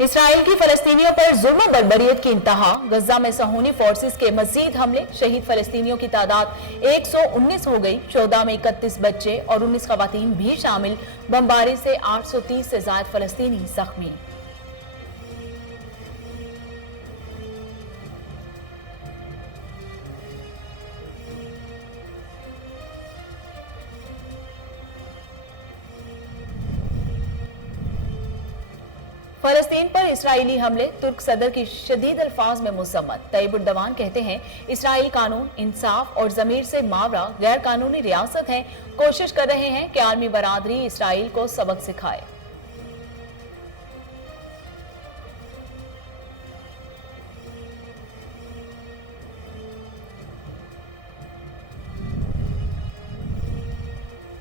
Israel की फलस्तीनियों पर जुल्म बर्बरियत की इंतहा। गजा में सहूनी फोर्सेस के मजीद हमले, शहीद फलस्तीनियों की तादाद 119 हो गई। 14 में 31 बच्चे और 19 खवातीन भी शामिल। बमबारी से 830 से ज्यादा फलस्तीनी जख्मी। फलस्तीन पर इसराइली हमले, तुर्क सदर की शदीद अल्फाज में मुसम्मत। तैयब उर्दवान कहते हैं इसराइल कानून, इंसाफ और जमीर से मावरा गैर कानूनी रियासत है। कोशिश कर रहे हैं कि आर्मी बरादरी इसराइल को सबक सिखाए।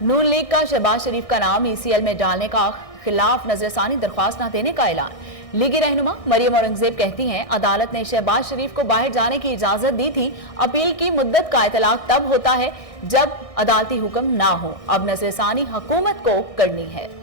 नून लीग का शहबाज शरीफ का नाम ECL में डालने का खिलाफ नजरसानी दरख्वास्त न देने का ऐलान। लीगी रहनुमा मरियम औरंगजेब कहती हैं अदालत ने शहबाज शरीफ को बाहर जाने की इजाजत दी थी। अपील की मुद्दत का इतलाक तब होता है जब अदालती हुक्म ना हो। अब नजरसानी हुकूमत को करनी है।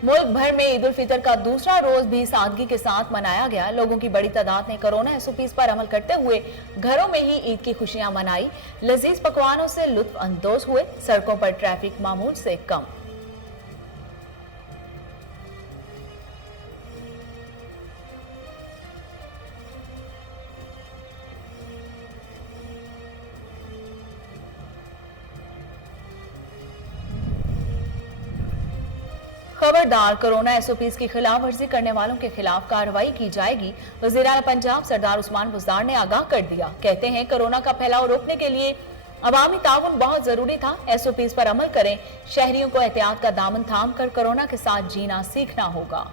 मुल्क भर में ईद उल फितर का दूसरा रोज भी सादगी के साथ मनाया गया। लोगों की बड़ी तादाद ने कोरोना SOPs पर अमल करते हुए घरों में ही ईद की खुशियां मनाई। लजीज पकवानों से लुत्फ अंदोज हुए। सड़कों पर ट्रैफिक मामूल से कम। खबरदार, कोरोना SOPs की खिलाफ वर्जी करने वालों के खिलाफ कार्रवाई की जाएगी। वज़ीर आला पंजाब सरदार उस्मान बुज़दार ने आगाह कर दिया। कहते हैं कोरोना का फैलाव रोकने के लिए अवामी ताउन बहुत जरूरी था। SOPs पर अमल करें। शहरियों को एहतियात का दामन थाम कर कोरोना के साथ जीना सीखना होगा।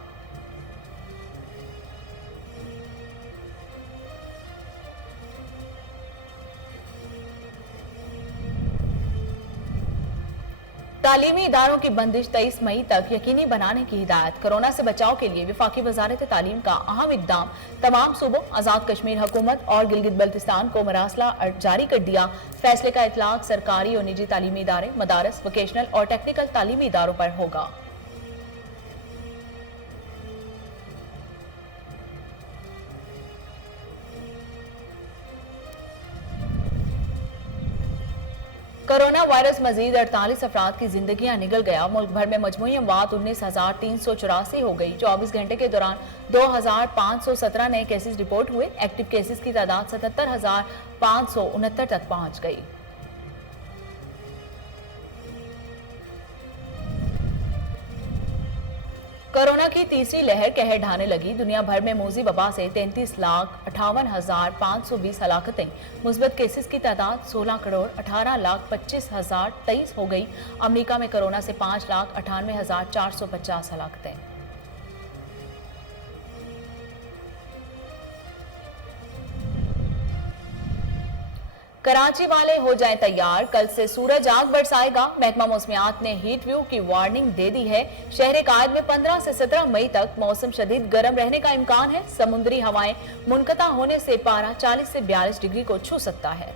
तालीमी इदारों की बंदिश 23 मई तक यकीनी बनाने की हिदायत। कोरोना से बचाव के लिए वफाकी वजारत तालीम का अहम इकदाम। तमाम सूबों, आजाद कश्मीर हुकूमत और गिलगित बल्तिस्तान को मरासला जारी कर दिया। फैसले का इतलाक सरकारी और निजी तालीमी इदारे, मदारस, वोकेशनल और टेक्निकल तालीमी इदारों पर होगा। कोरोना वायरस मजीद 48 अफराद की जिंदगियां निगल गया। मुल्क भर में मजमूई अमवात 19,384 हो गई। 24 घंटे के दौरान 2,517 नए केसेस रिपोर्ट हुए। एक्टिव केसेस की तादाद 77,569 तक पहुंच गई। कोरोना की तीसरी लहर कहर ढाने लगी। दुनिया भर में मोजी वबा से 33,58,520 हलाकतें। मुस्बत केसेस की तादाद 16,18,25,023 हो गई। अमेरिका में कोरोना से 5,98,450 हलाकतें। कराची वाले हो जाएं तैयार, कल से सूरज आग बरसाएगा। महकमा मौसमियात ने हीट व्यू की वार्निंग दे दी है। शहर कायद में 15 से 17 मई तक मौसम शदीद गर्म रहने का इम्कान है। समुद्री हवाएं मुनकता होने से पारा 40 से 42 डिग्री को छू सकता है।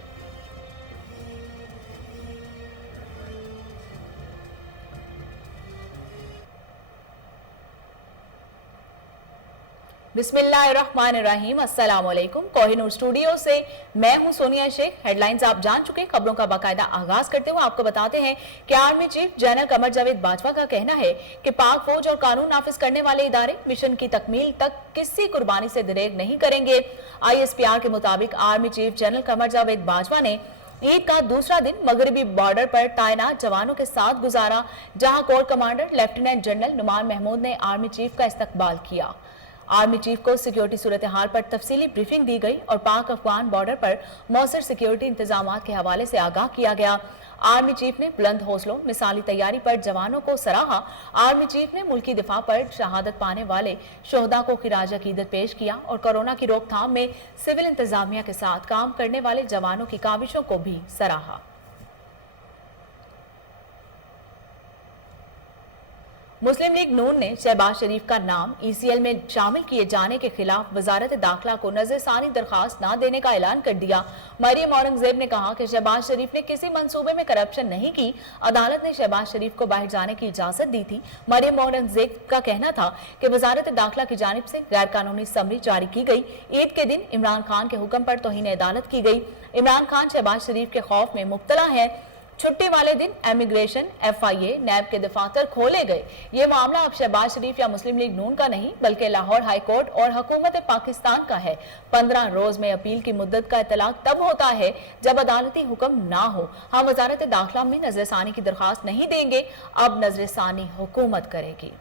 बिस्मिल्लाहिर्रहमानिर्रहीम। अस्सलाम वालेकुम। कोहिनूर स्टूडियो से मैं हूं सोनिया शेख। हेडलाइंस आप जान चुके। खबरों का बाकायदा आगाज करते हुए आपको बताते हैं कि army chief general Qamar Javed Bajwa का कहना है कि पाक फौज और कानून नाफिज करने वाले इदारे मिशन की तकमील तक किसी कुर्बानी से दरेग नहीं करेंगे। ISPR के मुताबिक army chief general Qamar Javed Bajwa ने ईद का दूसरा दिन मगरबी बॉर्डर पर तैनात जवानों के साथ गुजारा, जहां core commander lieutenant general Numan Mahmood ने आर्मी चीफ का इस्तकबाल किया। आर्मी चीफ को सिक्योरिटी सूरत हाल पर तफसीली ब्रीफिंग दी गई और पाक अफगान बॉर्डर पर मौसर सिक्योरिटी इंतजाम के हवाले से आगाह किया गया। आर्मी चीफ ने बुलंद हौसलों, मिसाली तैयारी पर जवानों को सराहा। आर्मी चीफ ने मुल्की दिफा पर शहादत पाने वाले शोहदा को खिराज अकीदत पेश किया और कोरोना की रोकथाम में सिविल इंतजामिया के साथ काम करने वाले जवानों की काविशों को भी सराहा। मुस्लिम लीग नून ने शहबाज शरीफ का नाम ECL में शामिल किए जाने के खिलाफ वजारत दाखिला को नजरसानी दरखास्त न देने का ऐलान कर दिया। मरियम औरंगजेब ने कहा कि शहबाज शरीफ ने किसी मंसूबे में करप्शन नहीं की। अदालत ने शहबाज शरीफ को बाहर जाने की इजाजत दी थी। मरियम औरंगजेब का कहना था कि वजारत दाखिला की जानिब से गैर कानूनी समरी जारी की गई। ईद के दिन इमरान खान के हुक्म पर तौहीन अदालत की गई। इमरान खान शहबाज शरीफ के खौफ में मुब्तला है। छुट्टी वाले दिन इमिग्रेशन, FIA, नैब के दफातर खोले गए। ये मामला अब शहबाज शरीफ या मुस्लिम लीग नून का नहीं बल्कि लाहौर हाई कोर्ट और हुकूमत पाकिस्तान का है। 15 रोज में अपील की मुद्दत का इतलाक तब होता है जब अदालती हुक्म ना हो। हम वजारत दाखिला में नजरसानी की दरखास्त नहीं देंगे, अब नजरसानी हुकूमत करेगी।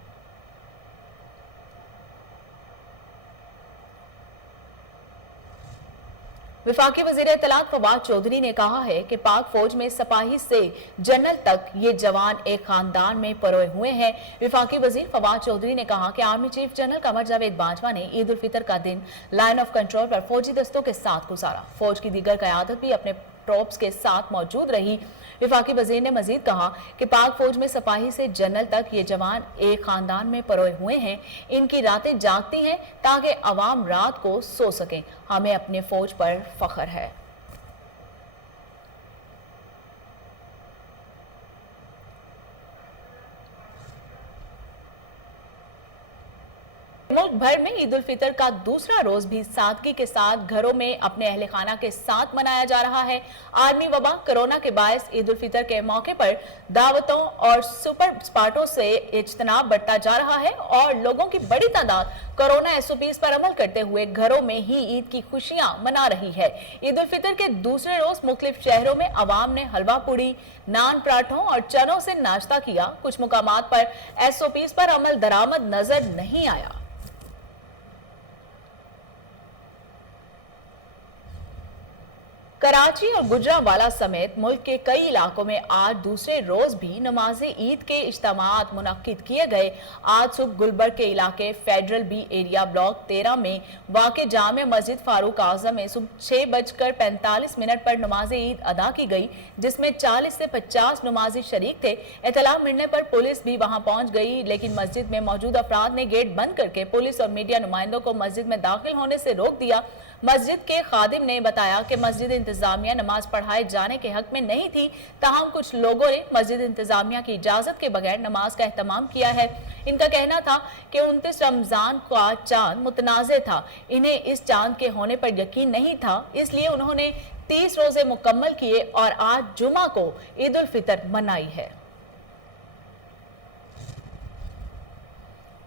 विफाकी वजीर इत्तलात फवाद चौधरी ने कहा है कि पाक फौज में सिपाही से जनरल तक ये जवान एक खानदान में परोए हुए हैं। विफाकी वजीर फवाद चौधरी ने कहा कि army chief general Qamar Javed Bajwa ने ईद उल फितर का दिन लाइन ऑफ कंट्रोल पर फौजी दस्तों के साथ गुजारा। फौज की दीगर क़यादत भी अपने ट्रॉप्स के साथ मौजूद रही। विफाकी वजीर ने मजीद कहा कि पाक फौज में सिपाही से जनरल तक ये जवान एक खानदान में परोए हुए हैं। इनकी रातें जागती हैं ताकि अवाम रात को सो सकें। हमें अपने फौज पर फख्र है। मुल्क भर में ईद उल फितर का दूसरा रोज भी सादगी के साथ घरों में अपने अहले खाना के साथ मनाया जा रहा है। आर्मी वबा कोरोना के बायस ईद उल फितर के मौके पर दावतों और सुपर स्पाटों से इज्तनाब बढ़ता जा रहा है और लोगों की बड़ी तादाद कोरोना SOPs पर अमल करते हुए घरों में ही ईद की खुशियां मना रही है। ईद उल फितर के दूसरे रोज मुख्तलिफ शहरों में अवाम ने हलवा पूड़ी, नान पराठों और चनों से नाश्ता किया। कुछ मुकामात पर SOPs पर अमल दरामद नजर नहीं आया। कराची और गुजरांवाला समेत मुल्क के कई इलाकों में आज दूसरे रोज भी नमाज ईद के इज्तिमात मुनक्किद किए गए। आज सुबह गुलबर्ग के इलाके फेडरल B एरिया ब्लॉक 13 में वाक़े जामे मस्जिद फारूक आजम में सुबह 6:45 पर नमाज ईद अदा की गई, जिसमें 40 से 50 नमाजी शरीक थे। इत्तला मिलने पर पुलिस भी वहां पहुंच गई, लेकिन मस्जिद में मौजूद अफराद ने गेट बंद करके पुलिस और मीडिया नुमाइंदों को मस्जिद में दाखिल होने से रोक दिया। मस्जिद के खादिम ने बताया कि मस्जिद इंतजामिया नमाज पढ़ाए जाने के हक में नहीं थी, ताहम कुछ लोगों ने मस्जिद इंतजामिया की इजाजत के बगैर नमाज का एहतमाम किया है। इनका कहना था कि 29 रमजान का चांद मुतनाज़े था, इन्हें इस चांद के होने पर यकीन नहीं था, इसलिए उन्होंने 30 रोजे मुकम्मल किए और आज जुमा को ईद उल फितर मनाई है।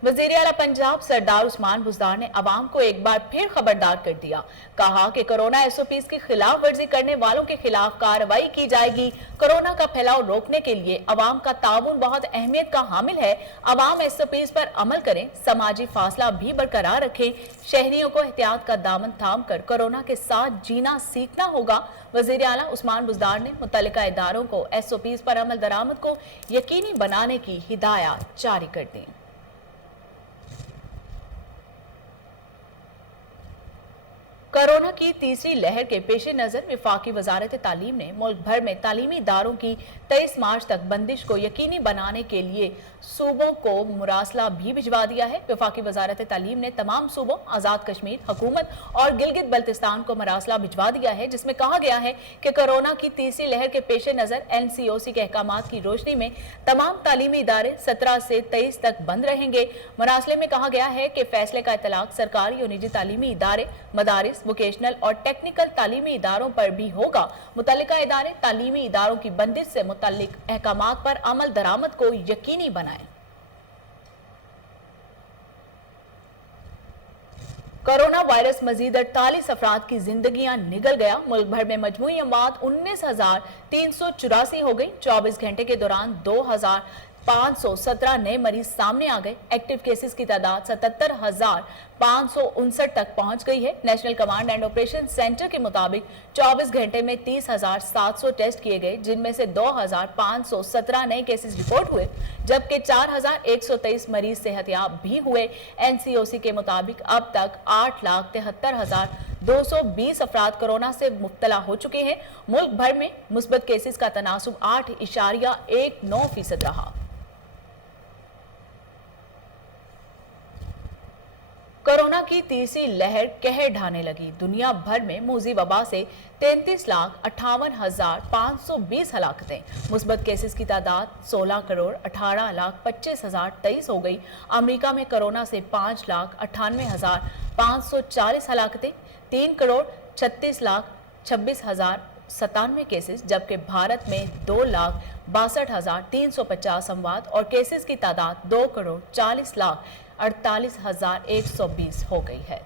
वज़ीर आला पंजाब सरदार उस्मान बुज़दार ने अवाम को एक बार फिर खबरदार कर दिया। कहा कि कोरोना SOPs की खिलाफ वर्जी करने वालों के खिलाफ कार्रवाई की जाएगी। कोरोना का फैलाव रोकने के लिए अवाम का ताउन बहुत अहमियत का हामिल है। अवाम SOPs पर अमल करें, समाजी फासला भी बरकरार रखें। शहरियों को एहतियात का दामन थाम कर कोरोना के साथ जीना सीखना होगा। वज़ीर आला उस्मान बुज़दार ने मुतल्लिका इदारों को SOPs पर अमल दरामद को यकीनी बनाने की हिदायत जारी कर दी। कोरोना की तीसरी लहर के पेश नज़र वफाकी वजारत तालीम ने मुल्क भर में तालीमी इदारों की 23 मार्च तक बंदिश को यकीनी बनाने के लिए सूबों को मुरासला भी भिजवा दिया है। वफाकी वजारत तालीम ने तमाम सूबों, आज़ाद कश्मीर, हुकूमत और गिलगित बल्तिस्तान को मुरासला भिजवा दिया है, जिसमें कहा गया है कि कोरोना की तीसरी लहर के पेश नज़र NCOC के अहकामात की रोशनी में तमाम तालीमी इदारे 17 से 23 तक बंद रहेंगे। मुरासले में कहा गया है कि फैसले का इतलाक सरकारी और निजी तालीमी इदारे, मदारिस, वोकेशनल और टेक्निकल तालीमी इदारों पर भी होगा। मुतल्लिका इदारे तालीमी इदारों की बंदिश से मुतल्लिक अहकामात पर अमल दरामद को यकीनी बनाएं। कोरोना वायरस मजीद 48 अफराद की जिंदगियां निगल गया। मुल्क भर में मजमूई अमवात 19,384 हो गई। 24 घंटे के दौरान 2,517 नए मरीज सामने आ गए। एक्टिव केसेस की तादाद 77,559 तक पहुंच गई है। National command and operation centre के मुताबिक 24 घंटे में 30,700 टेस्ट किए गए, जिनमें से 2,517 नए केसेस रिपोर्ट हुए, जबकि 4,123 मरीज सेहतयाब भी हुए। NCOC के मुताबिक अब तक 8,73,220 अफराद कोरोना से मुब्तला हो चुके हैं। मुल्क भर में मुस्बत केसेस का तनासुब 8.19% रहा। कोरोना की तीसरी लहर कहर ढाने लगी। दुनिया भर में मूजी वबा से 33,58,520 हलाकतें, मुस्बत केसेस की तादाद 16,18,25,023 हो गई। अमेरिका में कोरोना से 5,98,540 हलाकतें, 3,36,26,097 केसेस, जबकि भारत में 2,62,350 अमवात और केसेस की तादाद 2,40,48,120 हो गई है।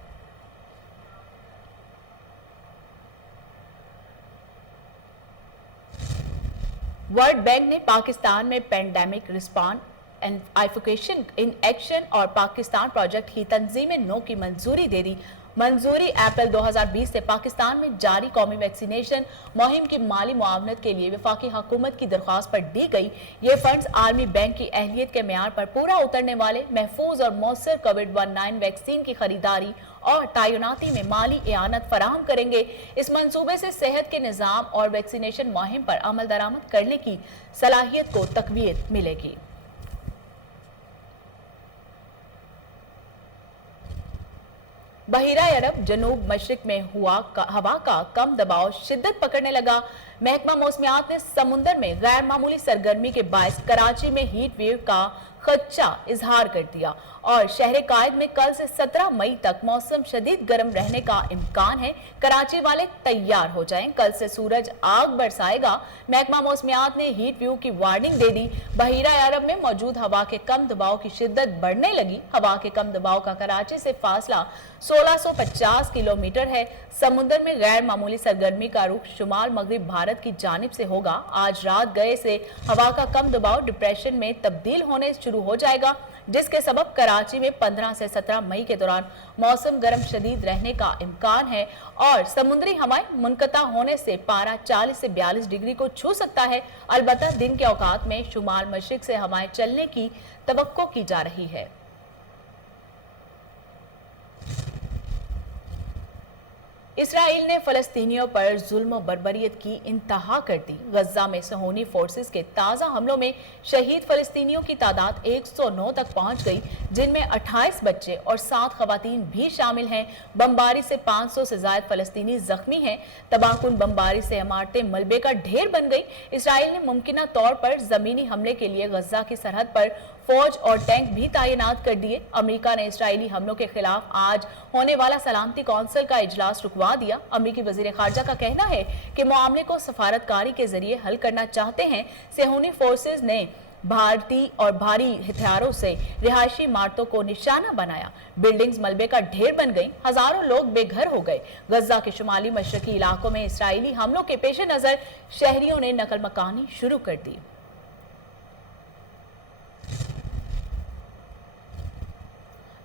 वर्ल्ड बैंक ने पाकिस्तान में पेंडेमिक रिस्पॉन्स एंड आइफिकेशन इन एक्शन और पाकिस्तान प्रोजेक्ट की तंजीम नो की मंजूरी दे दी। मंजूरी अप्रैल 2020 से पाकिस्तान में जारी कौमी वैक्सीनेशन मुहिम की माली मुआवनत के लिए वफाकी हुकूमत की दरख्वास्त पर दी गई। ये फंड्स आर्मी बैंक की अहलियत के मेयार पर पूरा उतरने वाले महफूज और मौसर कोविड-19 वैक्सीन की खरीदारी और तैनाती में माली इआनत फराहम करेंगे। इस मंसूबे से सेहत के निज़ाम और वैक्सीनेशन मुहिम पर अमल दरामद करने की सलाहियत को तकवीत मिलेगी। बहिरा अरब जनूब मशरिक में हवा का कम दबाव शिद्दत पकड़ने लगा। महकमा मौसमियात ने समुंदर में गैर मामूली सरगर्मी के बायस कराची में हीट वेव का खदशा इजहार कर दिया और शहर कायद में कल से 17 मई तक मौसम शदीद गर्म रहने का इम्कान है। कराची वाले तैयार हो जाएं, कल से सूरज आग बरसाएगा। महकमा मौसमियात ने हीट वेव की वार्निंग दे दी। बहिरा अरब में मौजूद हवा के कम दबाव की शिद्दत बढ़ने लगी। हवा के कम दबाव का कराची से फासला 1650 किलोमीटर है। समुद्र में गैर मामूली सरगर्मी का रुख शुमाल मगरिब भारत की जानिब से होगा। आज रात गए से हवा का कम दबाव डिप्रेशन में तब्दील होने शुरू हो जाएगा, जिसके सबब कराची में 15 से 17 मई के दौरान मौसम गर्म शदीद रहने का इम्कान है और समुद्री हवाएं मुनक़ता होने से पारा 40 से 42 डिग्री को छू सकता है। अलबत्ता दिन के औकात में शुमाल मशरिक से हवाएं चलने की तवक्को की जा रही है। इसराइल ने फलस्तीनियों पर जुल्म बर्बरियत की इंतहा कर दी। गजा में सहूनी फोर्सेस के ताज़ा हमलों में शहीद फलस्तीनियों की तादाद 109 तक पहुंच गई, जिनमें 28 बच्चे और 7 खवातीन भी शामिल हैं। बमबारी से 500 से ज्यादा फलस्तीनी जख्मी हैं। तबाहकुन बमबारी से इमारतें मलबे का ढेर बन गई। इसराइल ने मुमकिना तौर पर जमीनी हमले के लिए गजा की सरहद पर फौज और टैंक भी तैनात कर दिए। अमेरिका ने इसराइली हमलों के खिलाफ आज होने वाला सलामती कौंसिल का इजलास रुकवा दिया। अमेरिकी वजीर खारजा का कहना है कि मामले को सफारतकारी के जरिए हल करना चाहते हैं। सहूनी फोर्सेज ने भारतीय और भारी हथियारों से रिहायशी इमारतों को निशाना बनाया। बिल्डिंग्स मलबे का ढेर बन गई। हजारों लोग बेघर हो गए। गजा के शुमाली मशरकी इलाकों में इसराइली हमलों के पेश नजर शहरियों ने नकल मकानी शुरू कर दी।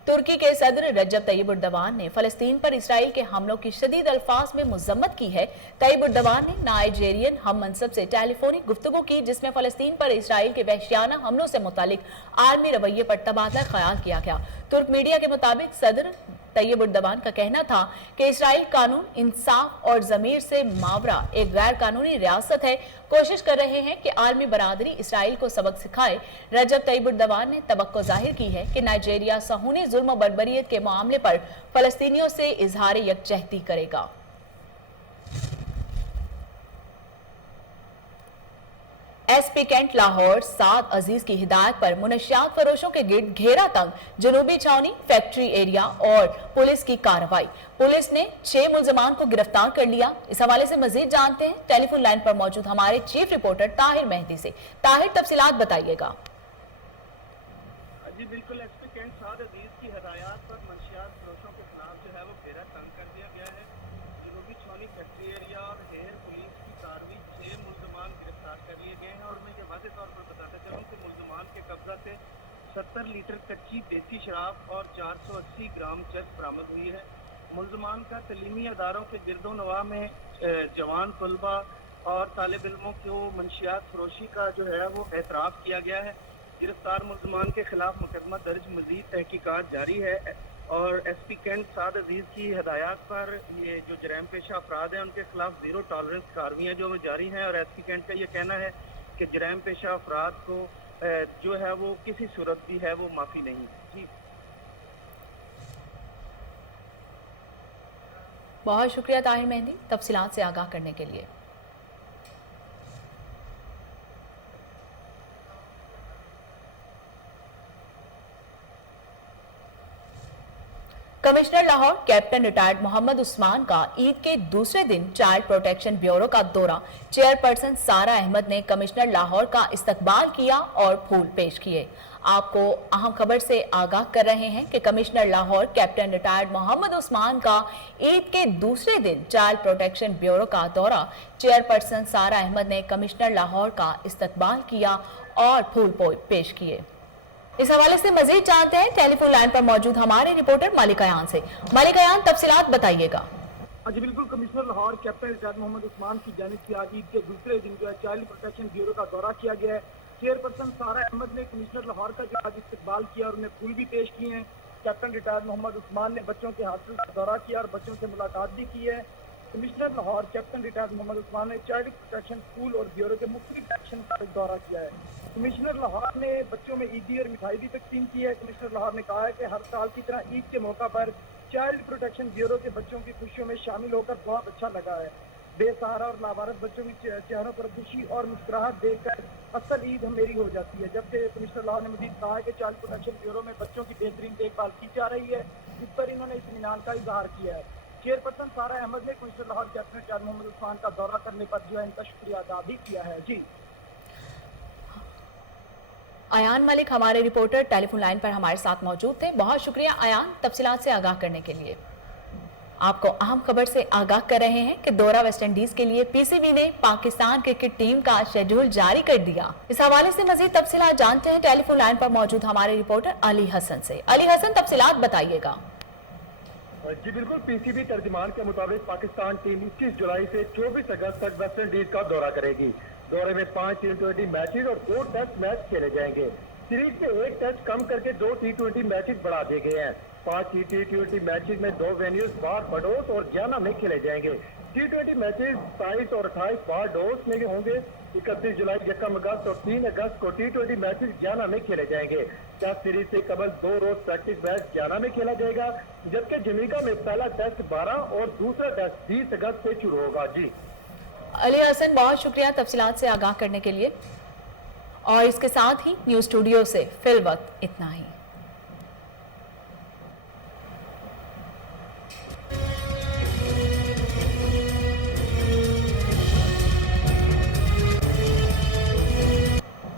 तुर्की के सदर रजब तैयब उर्दवान ने फलस्तीन पर इसराइल के हमलों की शदीद अल्फाज में मजम्मत की है। तैयब उर्दवान ने नाइजेरियन हम मनसब से टेलीफोनिक गुफ्तगू की, जिसमें फलस्तीन पर इसराइल के वहशियाना हमलों से मुतालिक आलमी रवैये पर तबादला ख्याल किया गया। तुर्क मीडिया के मुताबिक सदर तैयब उर्दवान का कहना था कि इसराइल कानून, इंसाफ और जमीर से मावरा एक गैर कानूनी रियासत है। कोशिश कर रहे हैं कि आलमी बरादरी इसराइल को सबक सिखाए। रजब तैयब उर्दवान ने तवक्को जाहिर की है कि नाइजीरिया सहूनी जुल्म बर्बरियत के मामले पर फलस्तीनियों से इजहार यकजहती करेगा। एसपी कैंट लाहौर साद अजीज की हिदायत पर मुनशियात फरोशों के गिर्द घेरा तंग, जनूबी छावनी, फैक्ट्री एरिया और पुलिस की कार्रवाई। पुलिस ने 6 मुलजमान को गिरफ्तार कर लिया। इस हवाले से मजीद जानते हैं टेलीफोन लाइन पर मौजूद हमारे चीफ रिपोर्टर ताहिर मेहदी से। ताहिर, तफसीलात बताइएगा। जी बिल्कुल, एसपी कैंट साद अजीज की हिदायत पर मंशियात फरोशों के खिलाफ जो है वो घेरा तंग कर दिया गया है। जनूबी छावनी, फैक्ट्री एरिया और हेयर पुलिस की कार्रवाई 6 मुलजमान गिरफ्तार कर लिए गए हैं। और मैं ये वाज़ेह तौर पर बताता चलूँ कि मुलजमान के कब्जा से 70 लीटर कच्ची देसी शराब और 480 ग्राम चरस बरामद हुई है। मुलजमान का तलीमी अदारों के गिरदो नवा में जवान तलबा और तालिब इल्मों को मंशियात फरोशी का जो है वो एतराफ़ किया गया है। गिरफ्तार मुलजमान के खिलाफ मुकदमा दर्ज, मजीद तहकीकात जारी है। और एसपी कैंट साद अजीज की हिदायत पर ये जो जराइम पेशा अफराद हैं उनके खिलाफ जीरो टॉलरेंस कार्रवाइयाँ जो वो जारी हैं। और एसपी कैंट का ये कहना है कि जराइम पेशा अफराद को जो है वो किसी सूरत भी है वो माफ़ी नहीं। जी बहुत शुक्रिया ताहिर मेहंदी तफसीलात से आगाह करने के लिए। Commissioner Lahore captain retired Mohammad Usman का ईद के दूसरे दिन चाइल्ड प्रोटेक्शन ब्यूरो का दौरा। चेयरपर्सन सारा अहमद ने कमिश्नर लाहौर का इस्तकबाल किया और फूल पेश किए। आपको अहम खबर से आगाह कर रहे हैं कि commissioner Lahore captain retired Mohammad Usman का ईद के दूसरे दिन चाइल्ड प्रोटेक्शन ब्यूरो का दौरा। चेयरपर्सन सारा अहमद ने कमिश्नर लाहौर का इस्तकबाल किया और फूल पेश किए। इस हवाले से मजीद जानते हैं टेलीफोन लाइन पर मौजूद हमारे रिपोर्टर मलिक अयान से। मलिक अयान, तफसीलात बताइएगा। जी बिल्कुल, commissioner Lahore captain retired Mohammad Usman की जानिब से आज ईद के दूसरे दिन जो है चाइल्ड प्रोटेक्शन ब्यूरो का दौरा किया गया है। चेयरपर्सन सारा अहमद ने कमिश्नर लाहौर का जो आज इस्तकबाल किया और उन्हें फूल भी पेश किए हैं। कैप्टन रिटायर्ड मोहम्मद उस्मान ने बच्चों के हॉस्टल का दौरा किया और बच्चों से मुलाकात भी की है। Commissioner Lahore captain retired Mohammad Usman ने चाइल्ड प्रोटेक्शन स्कूल और ब्यूरो के मुख्तलिफ एक्शन का दौरा किया है। कमिश्नर लाहौर ने बच्चों में ईदी और मिठाई भी तकसीम की है। कमिश्नर लाहौर ने कहा है कि हर साल की तरह ईद के मौका पर चाइल्ड प्रोटेक्शन ब्यूरो के बच्चों की खुशियों में शामिल होकर बहुत अच्छा लगा है। बेसहारा और लावारिस बच्चों की चेहरों पर खुशी और मुस्कुराहट देखकर असल ईद मेरी हो जाती है। जबकि कमिश्नर लाहौर ने मजीद कहा है कि चाइल्ड प्रोटेक्शन ब्यूरो में बच्चों की बेहतरीन देखभाल की जा रही है। इस पर इन्होंने इत्मीनान का इजहार किया है। चेयरपर्सन सारा अहमद ने commissioner Lahore captain retired Mohammad Usman का दौरा करने पर जो है इनका शुक्रिया अदा भी किया है। जी अयान मलिक हमारे रिपोर्टर टेलीफोन लाइन पर हमारे साथ मौजूद थे। बहुत शुक्रिया अयान तफसीलात से आगाह करने के लिए। आपको अहम खबर से आगाह कर रहे हैं कि दौरा वेस्ट इंडीज के लिए पीसीबी ने पाकिस्तान क्रिकेट टीम का शेड्यूल जारी कर दिया। इस हवाले से मजीद तफसीलात जानते हैं टेलीफोन लाइन पर मौजूद हमारे रिपोर्टर अली हसन से। अली हसन, तफसीलात बताइएगा। जी बिल्कुल, पीसीबी तर्जुमान के मुताबिक पाकिस्तान टीम 21 जुलाई से 24 अगस्त तक वेस्ट इंडीज का दौरा करेगी। दौरे में 5 T20 मैचेस और 2 टेस्ट मैच खेले जाएंगे। सीरीज के 1 टेस्ट कम करके 2 T20 मैचेस बढ़ा दिए गए हैं। 5 T20 मैचेस में 2 वेन्यूज बारबाडोस और गियाना में खेले जाएंगे। T20 मैचेस 27 और 28 बारबाडोस में होंगे। 31 जुलाई, 1 अगस्त और 3 अगस्त को T20 मैचेस गियाना में खेले जाएंगे। टेस्ट सीरीज से कबल 2 रोज प्रैक्टिस मैच गियाना में खेला जाएगा, जबकि जमैका में पहला टेस्ट 12 और दूसरा टेस्ट 20 अगस्त से शुरू होगा। जी अली हसन, बहुत शुक्रिया तफसीलात से आगाह करने के लिए। और इसके साथ ही न्यूज़ स्टूडियो से फिल वक्त इतना ही।